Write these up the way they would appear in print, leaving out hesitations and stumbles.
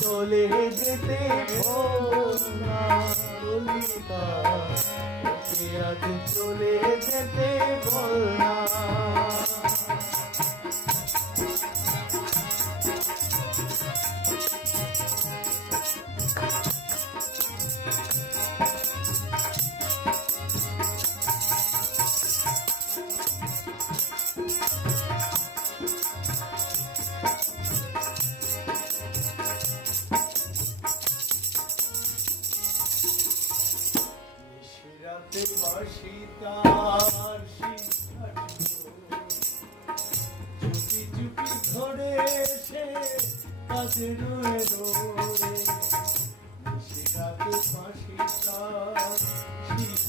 চলে যেতে ভোলা ললিতা, ওকে আজ চলে যেতে ভোলা। বাঁশি তার চুপি চুপি ধরে এসে কাছে রয়ে রয়ে, নিশিরাতে বাঁশি তার চুপি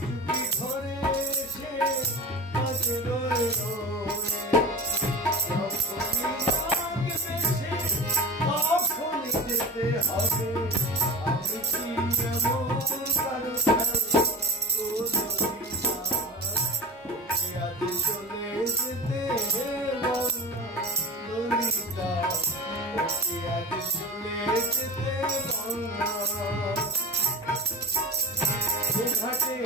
চুপি ধরে এসে কাছে রয়ে রয়ে, তখনই যেতে হবে। আমি কি এমন কারো ললিতা, ওকে আজ চলে যেতে বলনা ললিতা, ওকে আজ চলে যেতে বলনা। ঘাটে